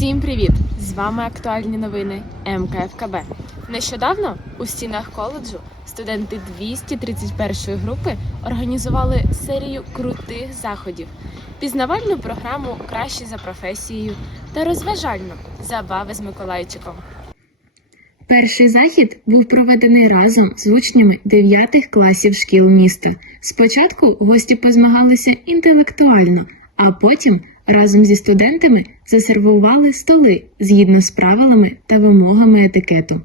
Всім привіт! З вами актуальні новини МКФКБ. Нещодавно у стінах коледжу студенти 231 групи організували серію крутих заходів, пізнавальну програму Кращі за професією та розважальну забави з Миколайчиком. Перший захід був проведений разом з учнями 9 класів шкіл міста. Спочатку гості позмагалися інтелектуально, а потім разом зі студентами засервували столи згідно з правилами та вимогами етикету.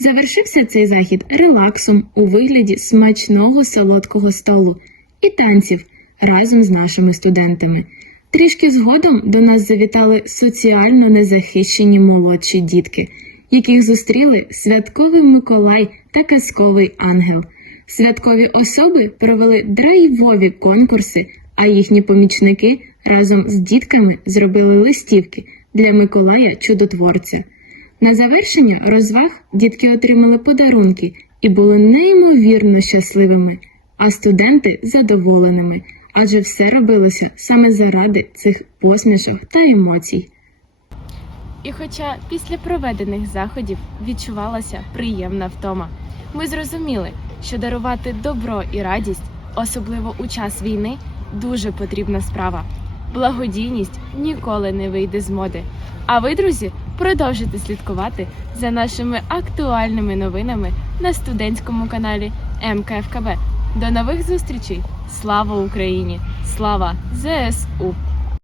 Завершився цей захід релаксом у вигляді смачного солодкого столу і танців разом з нашими студентами. Трішки згодом до нас завітали соціально незахищені молодші дітки, яких зустріли святковий Миколай та казковий ангел. Святкові особи провели драйвові конкурси, а їхні помічники разом з дітками зробили листівки для Миколая Чудотворця. На завершення розваг дітки отримали подарунки і були неймовірно щасливими, а студенти задоволеними, адже все робилося саме заради цих посмішок та емоцій. І хоча після проведених заходів відчувалася приємна втома, ми зрозуміли, що дарувати добро і радість, особливо у час війни, дуже потрібна справа. Благодійність ніколи не вийде з моди. А ви, друзі, продовжуйте слідкувати за нашими актуальними новинами на студентському каналі МКФКБ. До нових зустрічей! Слава Україні! Слава ЗСУ!